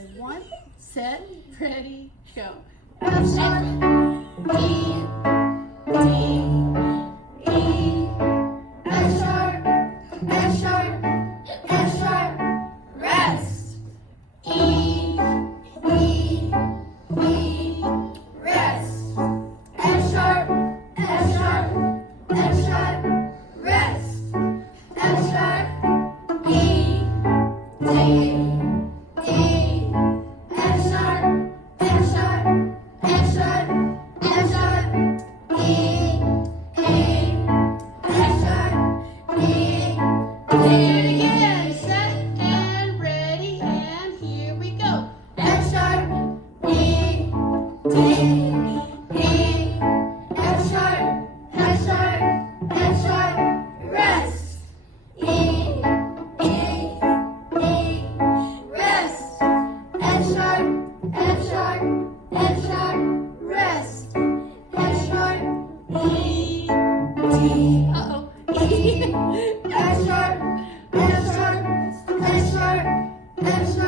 Okay, one, set, ready, go. F sharp, E, D, E, F sharp, F sharp, F sharp, rest. E, E, E, rest. F sharp, F sharp, F sharp, rest. F sharp, E, D, E, F sharp, F sharp, F sharp, F sharp, E, E, F sharp, E, Do it D. again. Set and ready, and here we go. F sharp, E, D, E, F sharp, F sharp, F sharp, rest. E, E, E, rest. F sharp, F sharp, F sharp, rest. F sharp, E, D, Uh-oh. E, F sharp, F sharp, F sharp, F sharp.